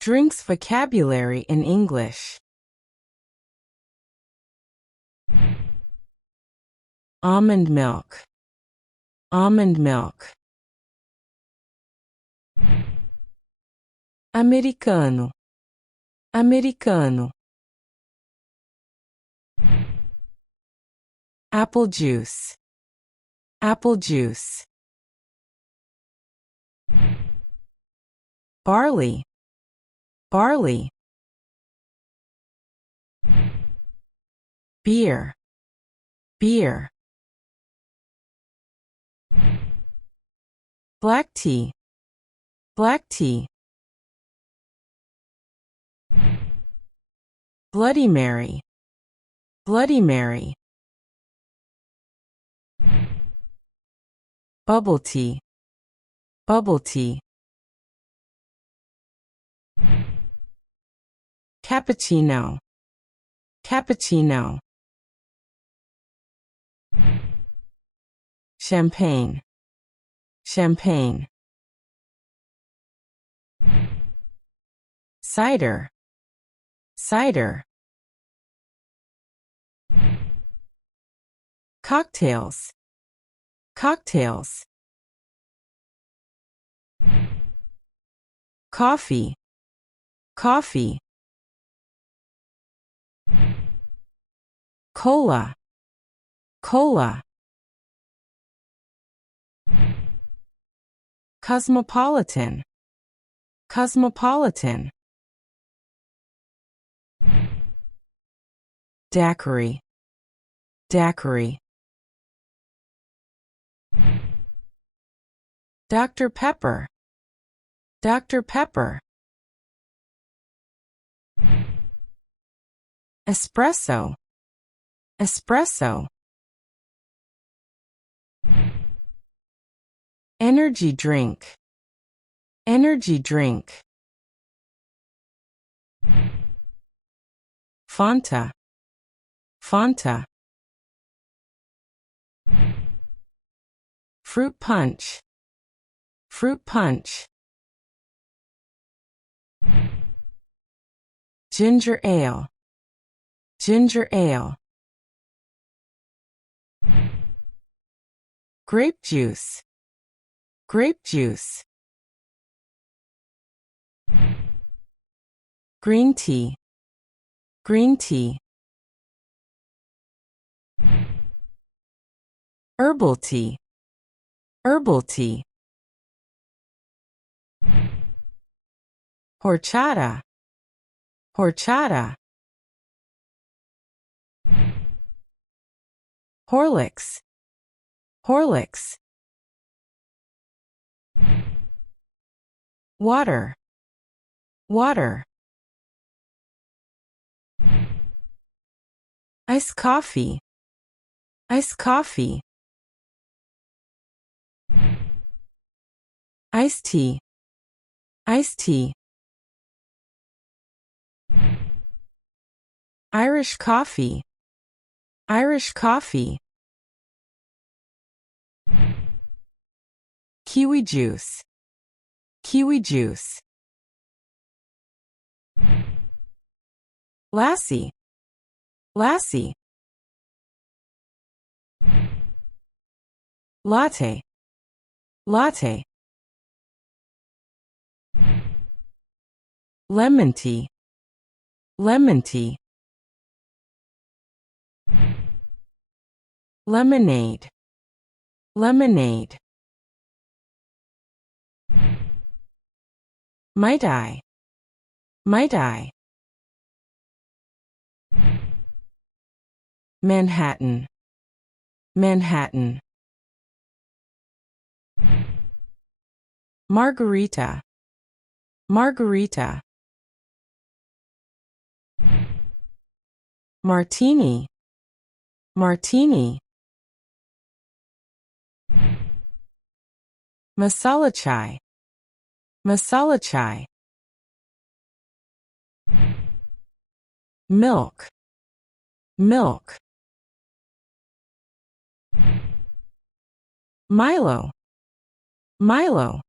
Drinks vocabulary in English. Almond milk. Almond milk. Americano. Americano. Apple juice. Apple juice. Barley. Barley. Beer. Beer. Black tea. Black tea. Bloody Mary. Bloody Mary. Bubble tea. Bubble tea. Cappuccino. Cappuccino. Champagne. Champagne. Cider. Cider. Cocktails. Cocktails. Coffee. Coffee. Cola. Cola. Cosmopolitan. Cosmopolitan. Daiquiri. Daiquiri. Dr. Pepper. Dr. Pepper. Espresso. Espresso. Energy drink. Energy drink. Fanta. Fanta. Fruit punch. Fruit punch. Ginger ale. Ginger ale. Grape juice. Grape juice. Green tea. Green tea. Herbal tea. Herbal tea. Horchata. Horchata. Horlicks. Horlicks. Water. Water. Iced coffee. Iced coffee. Iced tea. Iced tea. Irish coffee. Irish coffee. Kiwi juice. Kiwi juice. Lassi. Lassi. Latte. Latte. Lemon tea. Lemon tea. Lemonade. Lemonade. Might I? Might I? Manhattan. Manhattan. Margarita. Margarita. Martini. Martini. Masala chai. Masala chai. Milk. Milk. Milo. Milo.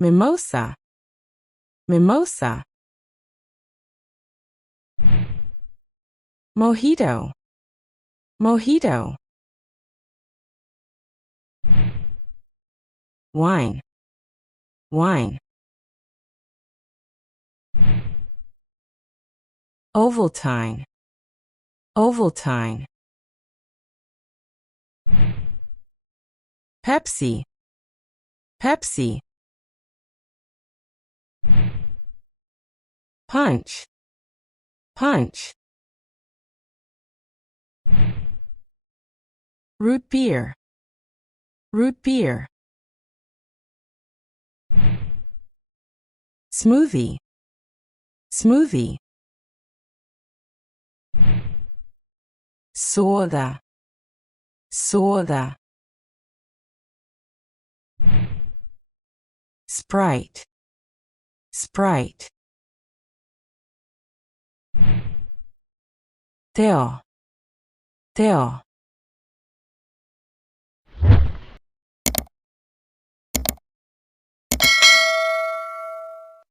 mimosa, mimosa. Mojito, mojito. Wine, wine. Ovaltine, ovaltine. Pepsi, Pepsi. Punch, punch. Root beer, root beer. Smoothie, smoothie. Soda, soda. Sprite, Sprite. Teo, Teo.